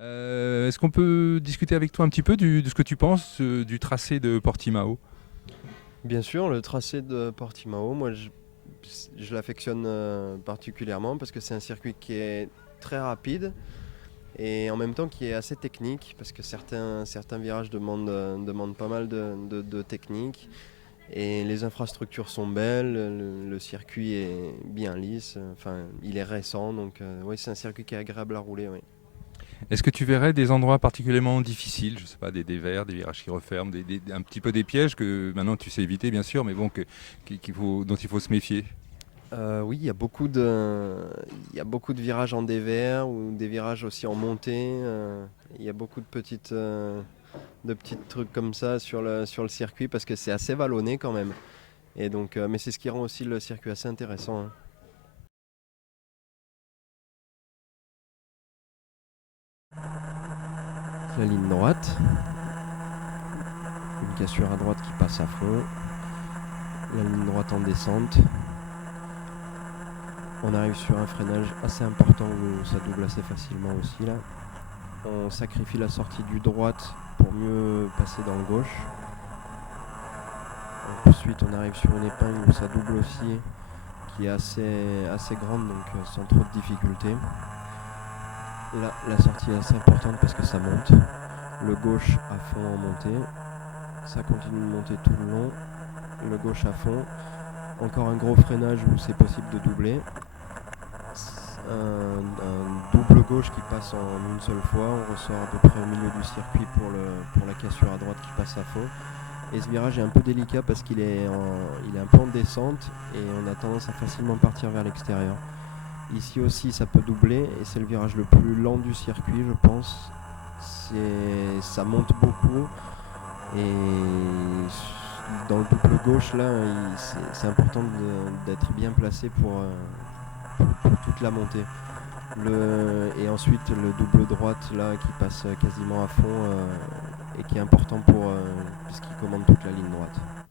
Est-ce qu'on peut discuter avec toi un petit peu de ce que tu penses du tracé de Portimao? Bien sûr, le tracé de Portimao, je l'affectionne particulièrement parce que c'est un circuit qui est très rapide et en même temps qui est assez technique parce que certains virages demandent pas mal de technique et les infrastructures sont belles, le circuit est bien lisse, enfin il est récent donc oui c'est un circuit qui est agréable à rouler. Oui. Est-ce que tu verrais des endroits particulièrement difficiles, je sais pas, des dévers, des virages qui referment, un petit peu des pièges que maintenant tu sais éviter bien sûr, mais bon, dont il faut se méfier? Oui, il y a beaucoup de virages en dévers ou des virages aussi en montée. Il y a beaucoup de petits trucs comme ça sur le circuit parce que c'est assez vallonné quand même. Et donc, mais c'est ce qui rend aussi le circuit assez intéressant, hein. La ligne droite, une cassure à droite qui passe à fond, la ligne droite en descente. On arrive sur un freinage assez important où ça double assez facilement aussi là. On sacrifie la sortie du droite pour mieux passer dans le gauche. Ensuite, on arrive sur une épingle où ça double aussi, qui est assez grande, donc sans trop de difficultés. Là, la sortie est assez importante parce que ça monte. Le gauche à fond en montée. Ça continue de monter tout le long. Le gauche à fond. Encore un gros freinage où c'est possible de doubler. Un double gauche qui passe en une seule fois. On ressort à peu près au milieu du circuit pour la cassure à droite qui passe à fond. Et ce virage est un peu délicat parce il est un peu en descente et on a tendance à facilement partir vers l'extérieur. Ici aussi ça peut doubler et c'est le virage le plus lent du circuit je pense. Ça monte beaucoup et dans le double gauche là c'est important d'être bien placé pour toute la montée. Et ensuite le double droite là qui passe quasiment à fond et qui est important parce qu'il commande toute la ligne droite.